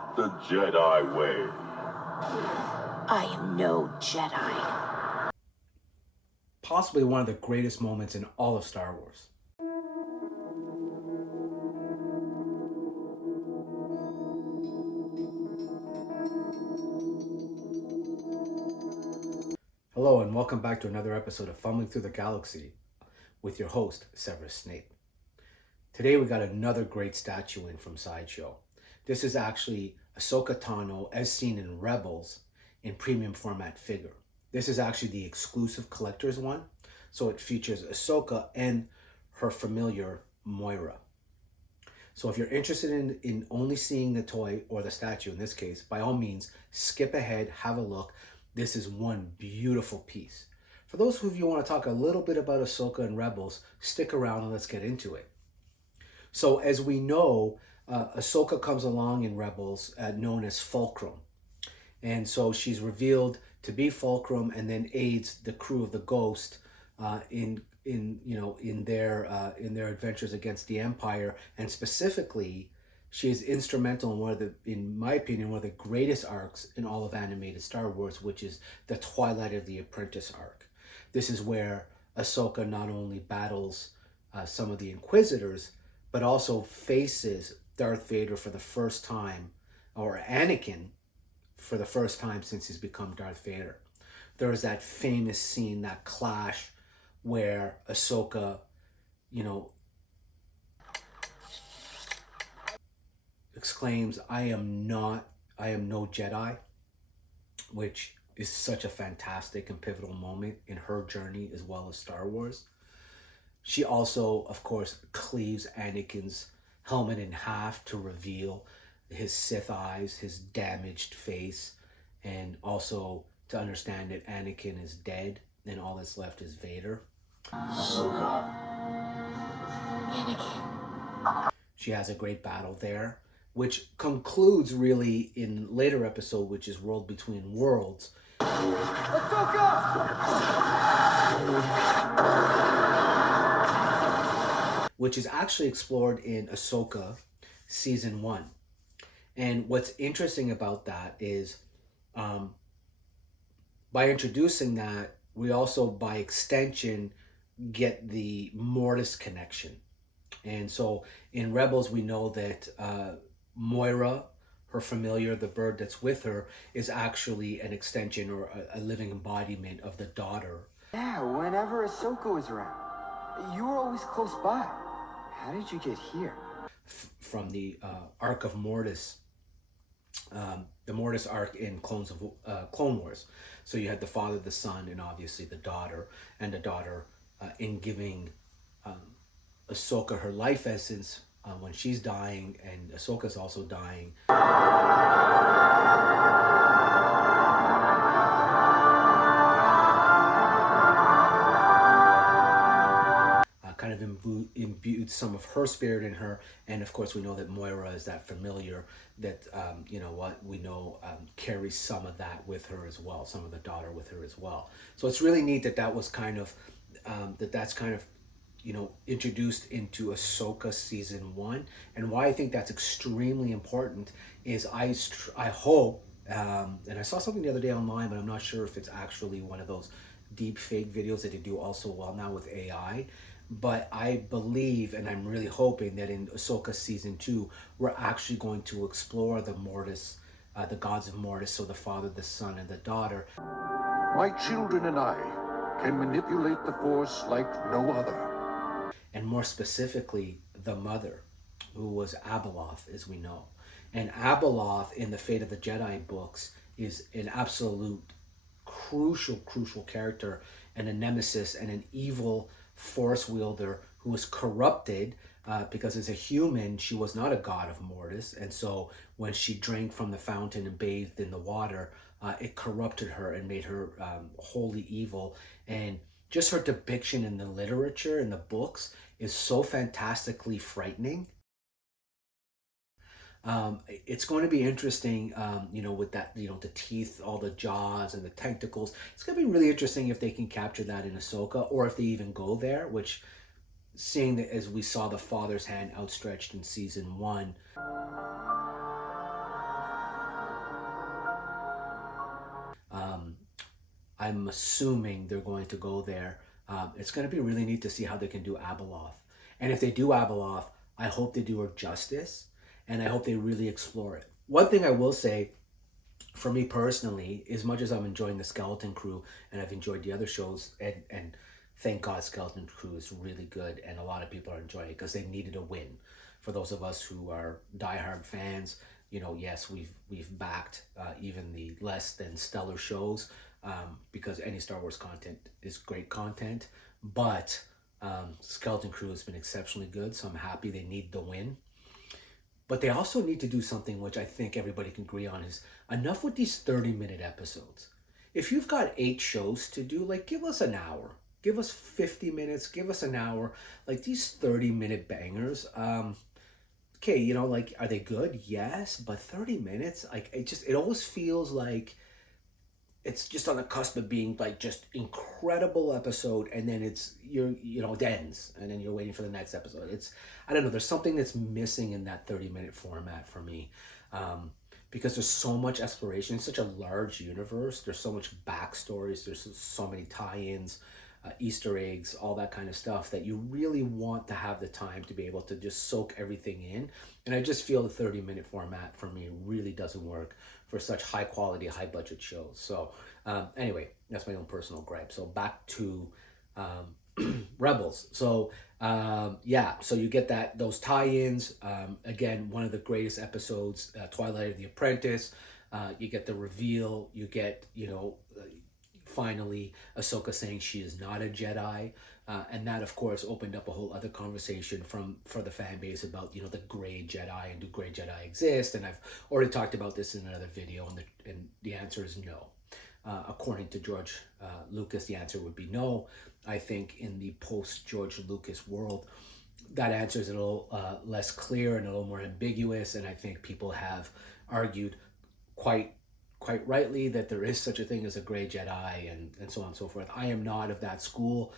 not the Jedi way. I am no Jedi. Possibly one of the greatest moments in all of Star Wars. Hello and welcome back to another episode of Fumbling Through the Galaxy with your host, Severus Snape. Today we got another great statue in from Sideshow. This is actually Ahsoka Tano as seen in Rebels in premium format figure. This is actually the exclusive collector's one, so it features Ahsoka and her familiar Moira. So if you're interested in only seeing the toy or the statue in this case, by all means, skip ahead, have a look. This is one beautiful piece. For those of you who want to talk a little bit about Ahsoka and Rebels, stick around and let's get into it. So as we know, Ahsoka comes along in Rebels known as Fulcrum. And so she's revealed to be Fulcrum and then aids the crew of the Ghost in their adventures against the Empire, and specifically she is instrumental in my opinion, one of the greatest arcs in all of animated Star Wars, which is the Twilight of the Apprentice arc. This is where Ahsoka not only battles some of the Inquisitors, but also faces Darth Vader for the first time, or Anakin for the first time since he's become Darth Vader. There is that famous scene, that clash, where Ahsoka, exclaims, I am no Jedi, which is such a fantastic and pivotal moment in her journey as well as Star Wars. She also, of course, cleaves Anakin's helmet in half to reveal his Sith eyes, his damaged face, and also to understand that Anakin is dead and all that's left is Vader. Ahsoka. Anakin. She has a great battle there, which concludes really in later episode, which is World Between Worlds. Which is actually explored in Ahsoka season 1. And what's interesting about that is by introducing that, we also by extension get the mortis connection. And so in Rebels, we know that Moira, her familiar, the bird that's with her, is actually an extension or a living embodiment of the daughter. Yeah, whenever Ahsoka was around, you were always close by. How did you get here? From the arc of Mortis, the Mortis arc in Clone Wars. So you had the father, the son, and obviously the daughter. And the daughter, in giving Ahsoka her life essence when she's dying, and Ahsoka's also dying. Kind of imbued some of her spirit in her, and of course we know that Moira is that familiar that carries some of that with her as well, some of the daughter with her as well. So it's really neat that was kind of introduced into Ahsoka season 1. And why I think that's extremely important is I hope, and I saw something the other day online, but I'm not sure if it's actually one of those deep fake videos that they do also well now with AI. But I believe, and I'm really hoping, that in Ahsoka season 2, we're actually going to explore the mortis, the gods of mortis, so the father, the son, and the daughter. My children and I can manipulate the Force like no other. And more specifically, the mother, who was Abeloth, as we know. And Abeloth in the Fate of the Jedi books is an absolute crucial character, and a nemesis and an evil Force wielder who was corrupted because as a human she was not a god of Mortis, and so when she drank from the fountain and bathed in the water, it corrupted her and made her wholly evil. And just her depiction in the literature, in the books, is so fantastically frightening. It's going to be interesting, with that, the teeth, all the jaws and the tentacles. It's going to be really interesting if they can capture that in Ahsoka, or if they even go there, which, seeing that as we saw the father's hand outstretched in season 1. I'm assuming they're going to go there. It's going to be really neat to see how they can do Abeloth. And if they do Abeloth, I hope they do her justice, and I hope they really explore it. One thing I will say, for me personally, as much as I'm enjoying the Skeleton Crew, and I've enjoyed the other shows, and thank God Skeleton Crew is really good, and a lot of people are enjoying it because they needed a win. For those of us who are diehard fans, yes, we've backed even the less than stellar shows, because any Star Wars content is great content, but Skeleton Crew has been exceptionally good, so I'm happy they need the win. But they also need to do something which I think everybody can agree on, is enough with these 30-minute episodes. If you've got 8 shows to do, like, give us an hour. Give us 50 minutes. Give us an hour. Like, these 30-minute bangers, okay, like, are they good? Yes, but 30 minutes, like, it always feels like it's just on the cusp of being like just incredible episode, and then it ends, and then you're waiting for the next episode. I don't know, there's something that's missing in that 30-minute format for me, because there's so much exploration. It's such a large universe. There's so much backstories. There's so many tie-ins, Easter eggs, all that kind of stuff, that you really want to have the time to be able to just soak everything in. And I just feel the 30-minute format for me really doesn't work for such high quality, high budget shows. So anyway, that's my own personal gripe. So back to Rebels. So so you get those tie-ins. Again, one of the greatest episodes, Twilight of the Apprentice. You get the reveal. You get, finally Ahsoka saying she is not a Jedi. And that, of course, opened up a whole other conversation for the fan base about, the gray Jedi, and do gray Jedi exist? And I've already talked about this in another video, and the answer is no. According to George Lucas, the answer would be no. I think in the post-George Lucas world, that answer is a little less clear and a little more ambiguous, and I think people have argued quite rightly that there is such a thing as a gray Jedi, and so on and so forth. I am not of that school.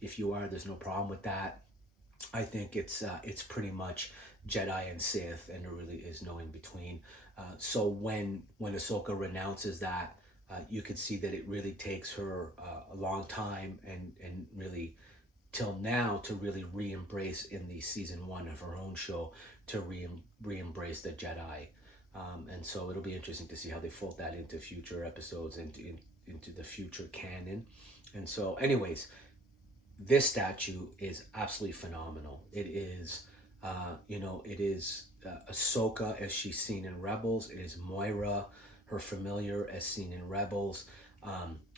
If you are, there's no problem with that. I think it's pretty much Jedi and Sith, and there really is no in between. So when Ahsoka renounces that, you can see that it really takes her a long time, and really till now, to really re-embrace in the season 1 of her own show, to re-embrace the Jedi. And so it'll be interesting to see how they fold that into future episodes, into the future canon. And so anyways, this statue is absolutely phenomenal. It is, Ahsoka as she's seen in Rebels. It is Moira, her familiar, as seen in Rebels.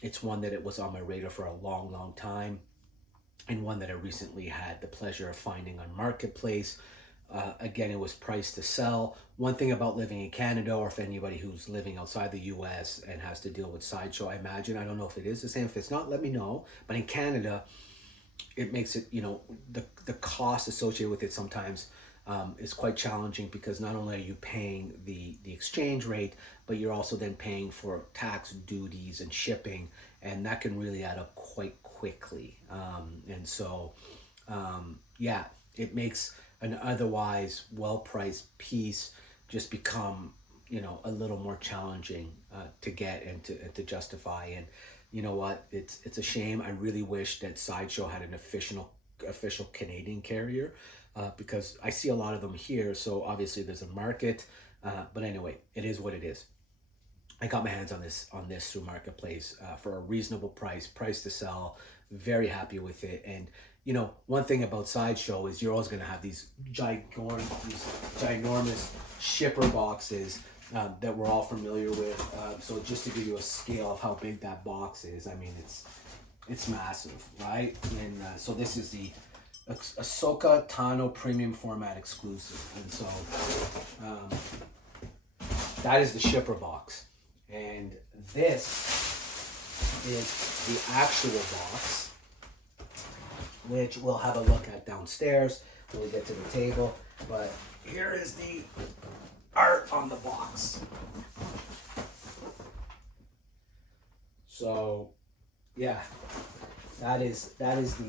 It's one that it was on my radar for a long, long time, and one that I recently had the pleasure of finding on Marketplace. Again, it was priced to sell. One thing about living in Canada, or if anybody who's living outside the US and has to deal with Sideshow, I imagine, I don't know if it is the same. If it's not, let me know. But in Canada, it makes it, the cost associated with it sometimes is quite challenging, because not only are you paying the exchange rate, but you're also then paying for tax, duties, and shipping, and that can really add up quite quickly. And so, it makes an otherwise well-priced piece just become, a little more challenging to get and to justify. And you know what? It's a shame. I really wish that Sideshow had an official Canadian carrier, because I see a lot of them here. So obviously there's a market, but anyway, it is what it is. I got my hands on this through Marketplace for a reasonable price to sell. Very happy with it. And one thing about Sideshow is you're always going to have these ginormous shipper boxes that we're all familiar with. So just to give you a scale of how big that box is, I mean, it's massive, right? And so this is the Ahsoka Tano Premium Format exclusive. And so that is the shipper box. And this is the actual box, which we'll have a look at downstairs when we get to the table. But here is the art on the box. So yeah, that is the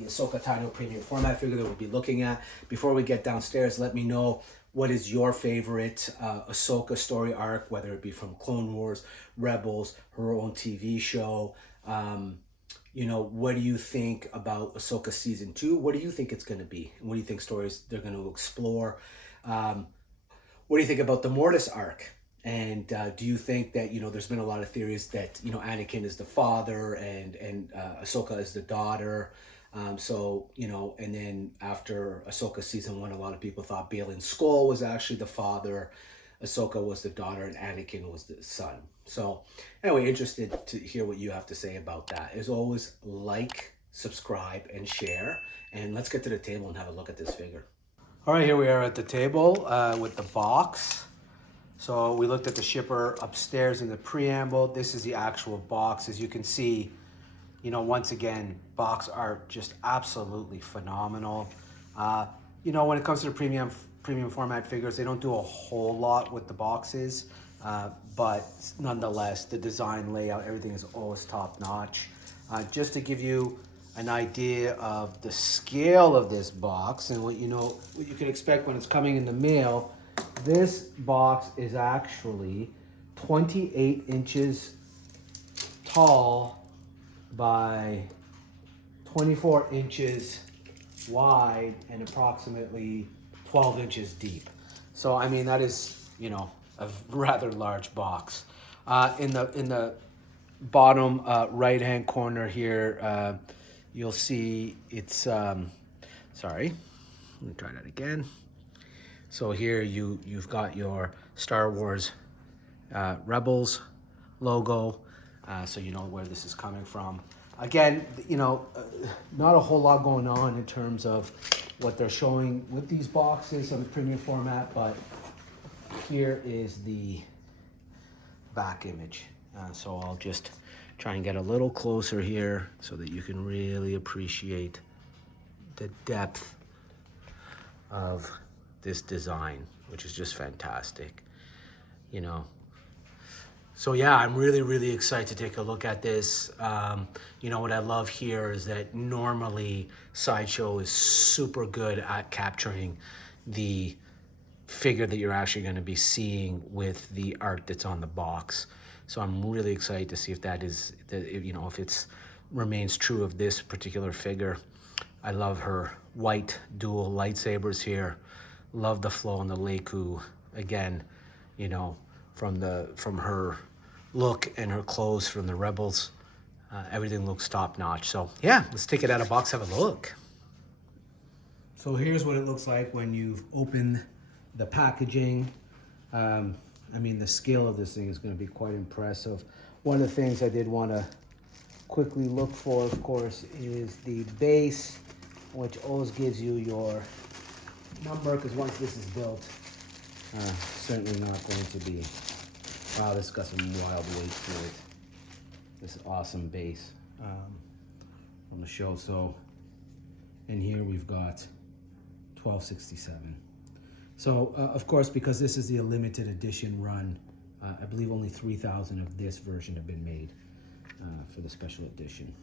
Ahsoka Tano Premium Format figure that we'll be looking at. Before we get downstairs, let me know, what is your favorite Ahsoka story arc, whether it be from Clone Wars, Rebels, her own TV show? You know, what do you think about Ahsoka season 2? What do you think it's going to be? What do you think stories they're going to explore? What do you think about the Mortis arc? And do you think that, you know, there's been a lot of theories that, you know, Anakin is the father and Ahsoka is the daughter. So, you know, and then after Ahsoka season 1, a lot of people thought Baylan Skoll was actually the father, Ahsoka was the daughter, and Anakin was the son. So anyway, interested to hear what you have to say about that. As always, like, subscribe, and share. And let's get to the table and have a look at this figure. All right, here we are at the table with the box. So we looked at the shipper upstairs in the preamble. This is the actual box. As you can see, you know, once again, box art just absolutely phenomenal. You know, when it comes to the premium format figures, they don't do a whole lot with the boxes, but nonetheless, the design, layout, everything is always top notch. Just to give you an idea of the scale of this box and what you can expect when it's coming in the mail, this box is actually 28 inches tall by 24 inches wide and approximately 12 inches deep. So I mean, that is, you know, a rather large box. In the bottom right hand corner here, you'll see it's sorry, let me try that again. So here you've got your Star Wars Rebels logo, so you know where this is coming from. Again, you know, not a whole lot going on in terms of what they're showing with these boxes on the premium format, but here is the back image. So I'll just try and get a little closer here so that you can really appreciate the depth of this design, which is just fantastic, you know. So yeah, I'm really excited to take a look at this. You know, what I love here is that normally Sideshow is super good at capturing the figure that you're actually going to be seeing with the art that's on the box. So I'm really excited to see if that is, you know, if it's remains true of this particular figure. I love her white dual lightsabers here. Love the flow on the Leiku. Again, you know, from her look and her clothes from the Rebels, everything looks top notch. So yeah, let's take it out of the box, have a look. So here's what it looks like when you've opened the packaging. I mean, the scale of this thing is going to be quite impressive. One of the things I did want to quickly look for, of course, is the base, which always gives you your number, because once this is built, certainly not going to be, wow, this got some wild weight to it. This awesome base on the show. So in here we've got 1267. So of course, because this is the limited edition run, I believe only 3,000 of this version have been made for the special edition.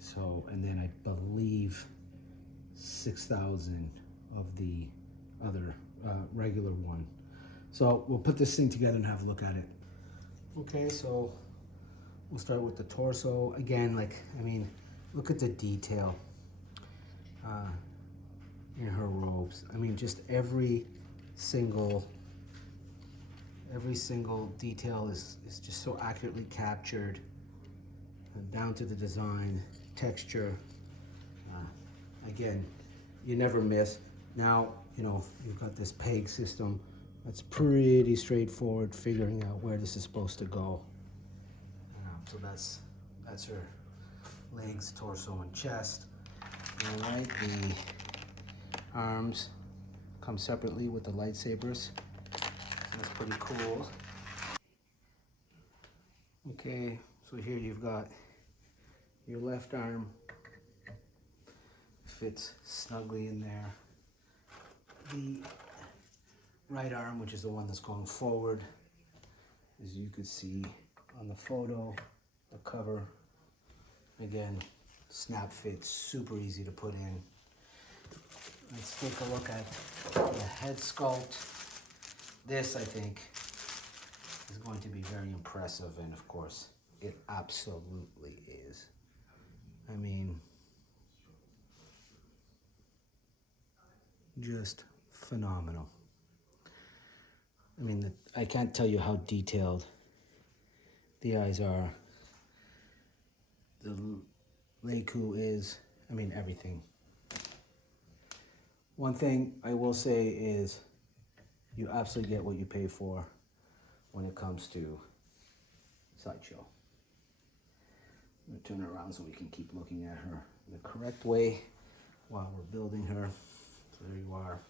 So, and then I believe 6,000 of the other regular one. So we'll put this thing together and have a look at it. Okay, so we'll start with the torso. Again, like, I mean, look at the detail in her robes. I mean, just every single detail is just so accurately captured, down to the design, texture. Again, you never miss. Now, you know, you've got this peg system. That's pretty straightforward, figuring out where this is supposed to go. So that's her legs, torso, and chest. All right, the arms come separately with the lightsabers. So that's pretty cool. Okay, so here you've got your left arm. Fits snugly in there. The right arm, which is the one that's going forward, as you could see on the photo, the cover. Again, snap fit, super easy to put in. Let's take a look at the head sculpt. This, I think, is going to be very impressive, and of course, It absolutely is. I mean, just phenomenal. I mean, I can't tell you how detailed the eyes are. The Leiku is, I mean, everything. One thing I will say is you absolutely get what you pay for when it comes to Sideshow. I'm going to turn her around so we can keep looking at her the correct way while we're building her. So there you are.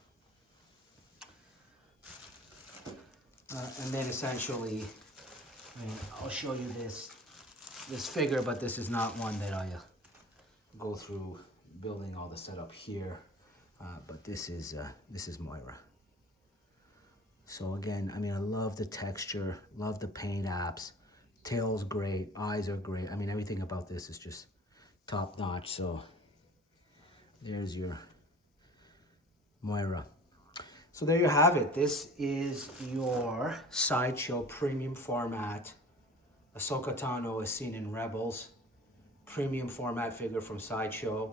And then essentially, I mean, I'll show you this figure, but this is not one that I go through building all the setup here. But this is Moira. So again, I mean, I love the texture, love the paint apps. Tail's great, eyes are great. I mean, everything about this is just top notch. So there's your Moira. So there you have it. This is your Sideshow premium format Ahsoka Tano as seen in Rebels. Premium format figure from Sideshow.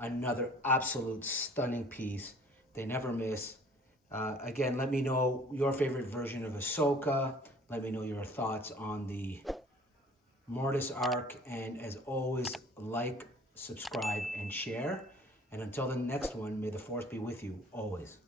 Another absolute stunning piece. They never miss. Again, let me know your favorite version of Ahsoka. Let me know your thoughts on the Mortis arc. And as always, like, subscribe, and share. And until the next one, may the Force be with you always.